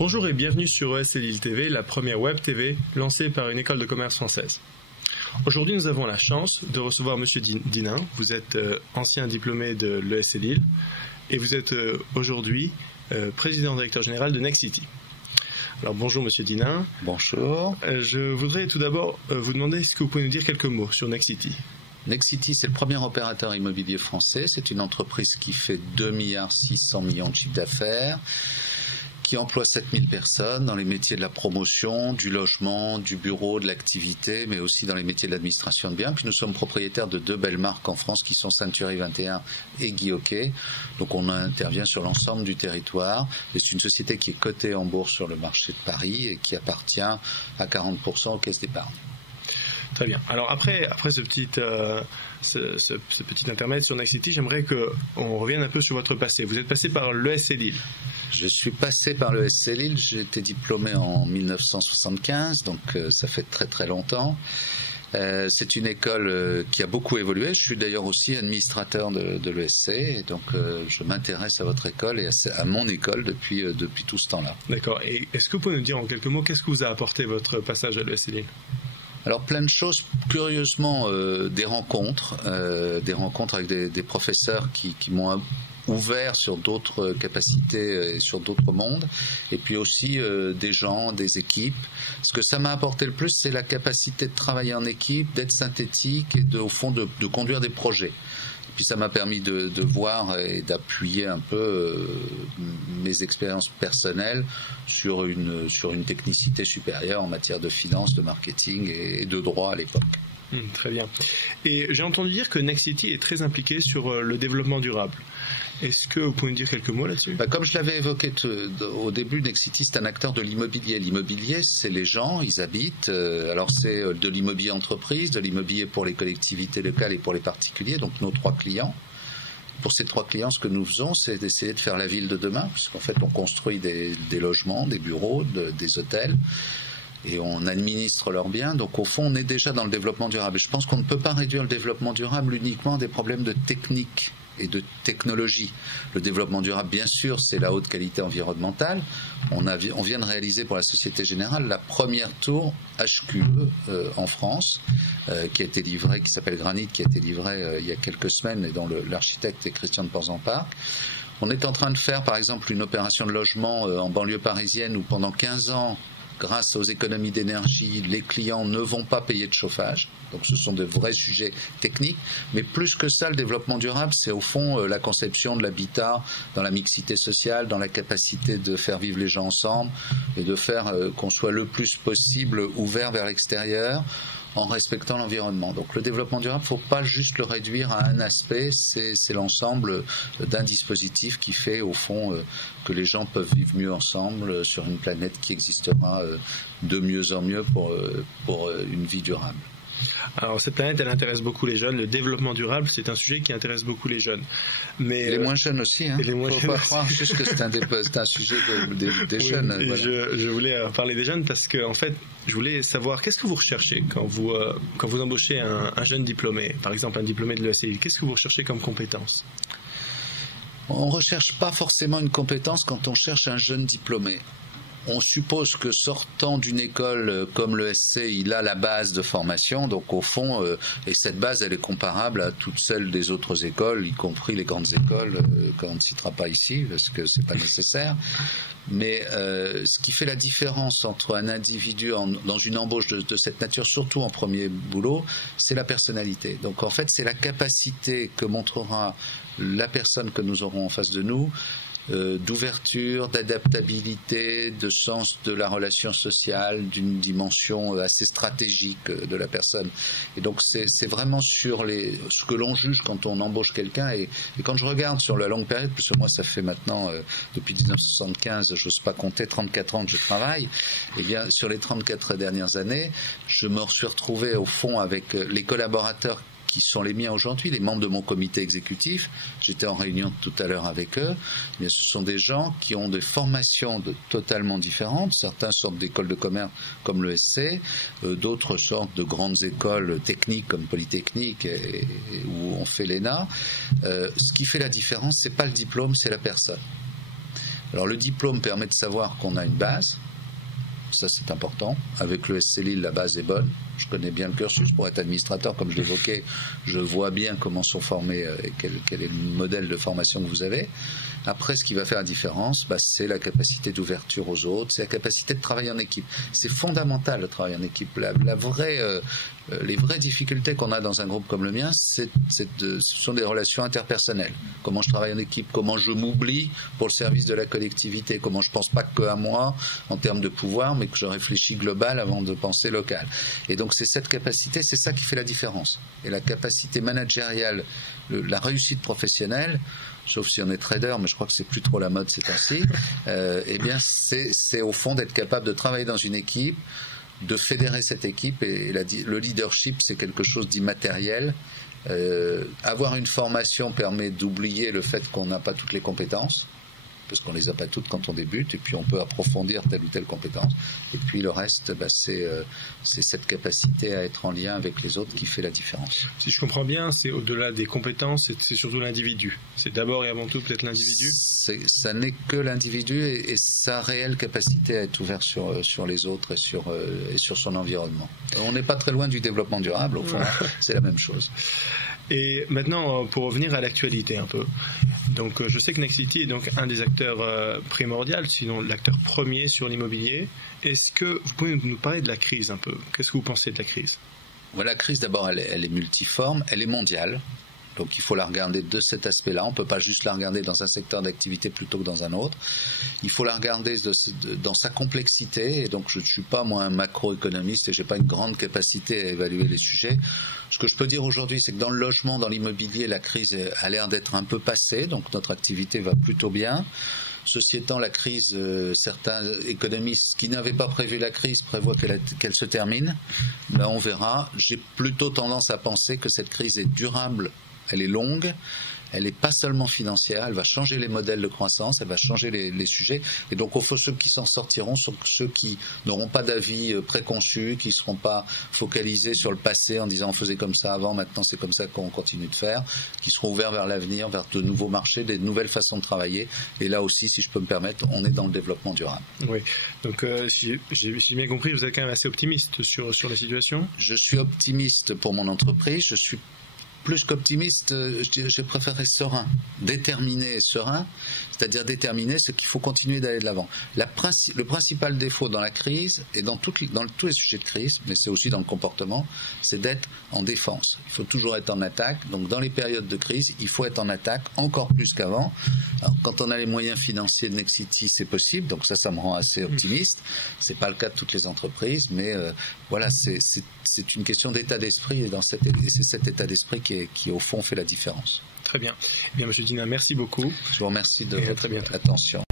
Bonjour et bienvenue sur ES Lille TV, la première web TV lancée par une école de commerce française. Aujourd'hui, nous avons la chance de recevoir Monsieur Dinin. Vous êtes ancien diplômé de l'ES Lille et vous êtes aujourd'hui président-directeur général de Nexity. Alors bonjour Monsieur Dinin. Bonjour. Je voudrais tout d'abord vous demander est-ce que vous pouvez nous dire quelques mots sur Nexity. Nexity, c'est le premier opérateur immobilier français. C'est une entreprise qui fait 2,6 milliards de chiffre d'affaires, qui emploie 7000 personnes dans les métiers de la promotion, du logement, du bureau, de l'activité, mais aussi dans les métiers de l'administration de biens. Puis nous sommes propriétaires de deux belles marques en France qui sont Century 21 et Guy Hockey. Donc on intervient sur l'ensemble du territoire. Et c'est une société qui est cotée en bourse sur le marché de Paris et qui appartient à 40% aux caisses d'épargne. Très bien. Alors après ce petit intermède sur Nexity, j'aimerais qu'on revienne un peu sur votre passé. Vous êtes passé par l'ES Lille. Je suis passé par l'ES Lille. J'ai été diplômé en 1975, donc ça fait très très longtemps. C'est une école qui a beaucoup évolué. Je suis d'ailleurs aussi administrateur de l'ESC, et donc je m'intéresse à votre école et à mon école depuis tout ce temps-là. D'accord. Et est-ce que vous pouvez nous dire en quelques mots qu'est-ce que vous a apporté votre passage à l'ES Lille ? Alors plein de choses, curieusement des rencontres avec des professeurs qui m'ont ouvert sur d'autres capacités et sur d'autres mondes, et puis aussi des gens, des équipes. Ce que ça m'a apporté le plus, c'est la capacité de travailler en équipe, d'être synthétique et au fond de conduire des projets. Puis ça m'a permis de voir et d'appuyer un peu mes expériences personnelles sur une technicité supérieure en matière de finance, de marketing et de droit à l'époque. Très bien. Et j'ai entendu dire que Nexity est très impliqué sur le développement durable. Est-ce que vous pouvez me dire quelques mots là-dessus ? Comme je l'avais évoqué au début, Nexity, c'est un acteur de l'immobilier. L'immobilier, c'est les gens, ils habitent. Alors c'est de l'immobilier entreprise, de l'immobilier pour les collectivités locales et pour les particuliers, donc nos 3 clients. Pour ces 3 clients, ce que nous faisons, c'est d'essayer de faire la ville de demain, puisqu'en fait, on construit des logements, des bureaux, des hôtels, et on administre leurs biens. Donc au fond, on est déjà dans le développement durable. Et je pense qu'on ne peut pas réduire le développement durable uniquement à des problèmes de technique et de technologie. Le développement durable, bien sûr, c'est la haute qualité environnementale. On vient de réaliser pour la Société Générale la première tour HQE en France, qui a été livrée, qui s'appelle Granit, qui a été livrée il y a quelques semaines et dont l'architecte est Christian de Porzenparc. On est en train de faire, par exemple, une opération de logement en banlieue parisienne où pendant 15 ans, grâce aux économies d'énergie, les clients ne vont pas payer de chauffage. Donc ce sont de vrais sujets techniques. Mais plus que ça, le développement durable, c'est au fond la conception de l'habitat dans la mixité sociale, dans la capacité de faire vivre les gens ensemble et de faire qu'on soit le plus possible ouvert vers l'extérieur en respectant l'environnement. Donc le développement durable, il ne faut pas juste le réduire à un aspect, c'est l'ensemble d'un dispositif qui fait au fond que les gens peuvent vivre mieux ensemble sur une planète qui existera de mieux en mieux pour une vie durable. Alors cette planète, elle intéresse beaucoup les jeunes. Le développement durable, c'est un sujet qui intéresse beaucoup les jeunes. Mais les moins jeunes aussi. Il ne faut pas croire juste que c'est un sujet des jeunes. Et voilà. Je voulais parler des jeunes parce que en fait, je voulais savoir qu'est-ce que vous recherchez quand vous embauchez un jeune diplômé, par exemple un diplômé de l'ESCI. Qu'est-ce que vous recherchez comme compétence ? On ne recherche pas forcément une compétence quand on cherche un jeune diplômé. On suppose que sortant d'une école comme l'ESC, il a la base de formation, donc au fond, et cette base, elle est comparable à toutes celles des autres écoles, y compris les grandes écoles, qu'on ne citera pas ici, parce que c'est pas nécessaire. Mais ce qui fait la différence entre un individu dans une embauche de cette nature, surtout en premier boulot, c'est la personnalité. Donc en fait, c'est la capacité que montrera la personne que nous aurons en face de nous, d'ouverture, d'adaptabilité, de sens de la relation sociale, d'une dimension assez stratégique de la personne. Et donc c'est vraiment sur ce que l'on juge quand on embauche quelqu'un. Et quand je regarde sur la longue période, puisque moi ça fait maintenant depuis 1975, j'ose pas compter, 34 ans que je travaille, et bien sur les 34 dernières années, je me suis retrouvé au fond avec les collaborateurs qui sont les miens aujourd'hui, les membres de mon comité exécutif. J'étais en réunion tout à l'heure avec eux. Mais ce sont des gens qui ont des formations totalement différentes. Certains sortent d'écoles de commerce comme l'ESC, d'autres sortent de grandes écoles techniques comme Polytechnique où on fait l'ENA. Ce qui fait la différence, c'est pas le diplôme, c'est la personne. Alors le diplôme permet de savoir qu'on a une base. Ça, c'est important. Avec le SC Lille, la base est bonne. Je connais bien le cursus. Pour être administrateur, comme je l'évoquais, je vois bien comment sont formés et quel est le modèle de formation que vous avez. Après, ce qui va faire la différence, c'est la capacité d'ouverture aux autres, c'est la capacité de travailler en équipe. C'est fondamental, le travail en équipe. Les vraies difficultés qu'on a dans un groupe comme le mien, ce sont des relations interpersonnelles. Comment je travaille en équipe, comment je m'oublie pour le service de la collectivité, comment je ne pense pas qu'à moi en termes de pouvoir, mais que je réfléchis global avant de penser local. Et donc c'est cette capacité, c'est ça qui fait la différence. Et la capacité managériale, la réussite professionnelle, sauf si on est trader, mais je crois que c'est plus trop la mode ces temps-ci, eh bien c'est au fond d'être capable de travailler dans une équipe, de fédérer cette équipe, et le leadership, c'est quelque chose d'immatériel. Avoir une formation permet d'oublier le fait qu'on n'a pas toutes les compétences, parce qu'on les a pas toutes quand on débute, et puis on peut approfondir telle ou telle compétence. Et puis le reste, c'est cette capacité à être en lien avec les autres qui fait la différence. Si je comprends bien, c'est au-delà des compétences, c'est surtout l'individu. C'est d'abord et avant tout peut-être l'individu. Ça n'est que l'individu et sa réelle capacité à être ouvert sur les autres et sur son environnement. On n'est pas très loin du développement durable, au fond, c'est la même chose. Et maintenant, pour revenir à l'actualité un peu. Donc, je sais que Nexity est donc un des acteurs primordiaux, sinon l'acteur premier sur l'immobilier. Est-ce que vous pouvez nous parler de la crise un peu? Qu'est-ce que vous pensez de la crise? La crise, d'abord, elle est multiforme, elle est mondiale. Donc il faut la regarder de cet aspect-là. On ne peut pas juste la regarder dans un secteur d'activité plutôt que dans un autre. Il faut la regarder dans sa complexité. Et donc je ne suis pas, moi, un macroéconomiste et je n'ai pas une grande capacité à évaluer les sujets. Ce que je peux dire aujourd'hui, c'est que dans le logement, dans l'immobilier, la crise a l'air d'être un peu passée. Donc notre activité va plutôt bien. Ceci étant, la crise, certains économistes qui n'avaient pas prévu la crise prévoient qu'elle se termine. Là, on verra. J'ai plutôt tendance à penser que cette crise est durable. Elle est longue, elle n'est pas seulement financière, elle va changer les modèles de croissance, elle va changer les sujets. Et donc, au fond, ceux qui s'en sortiront sont ceux qui n'auront pas d'avis préconçu, qui ne seront pas focalisés sur le passé en disant on faisait comme ça avant, maintenant c'est comme ça qu'on continue de faire, qui seront ouverts vers l'avenir, vers de nouveaux marchés, des nouvelles façons de travailler. Et là aussi, si je peux me permettre, on est dans le développement durable. Oui, donc si j'ai bien compris, vous êtes quand même assez optimiste sur la situation? Je suis optimiste pour mon entreprise, je suis plus qu'optimiste, je préférerais serein, déterminé et serein, c'est-à-dire déterminé, c'est qu'il faut continuer d'aller de l'avant. Le principal défaut dans la crise et dans tous les sujets de crise, mais c'est aussi dans le comportement, c'est d'être en défense. Il faut toujours être en attaque, donc dans les périodes de crise, il faut être en attaque encore plus qu'avant. Alors, quand on a les moyens financiers de Nexity, c'est possible, donc ça me rend assez optimiste. C'est pas le cas de toutes les entreprises, mais voilà, c'est une question d'état d'esprit et c'est cet état d'esprit qui au fond fait la différence. Très bien. Eh bien, Monsieur Dinin, merci beaucoup. Je vous remercie de votre attention.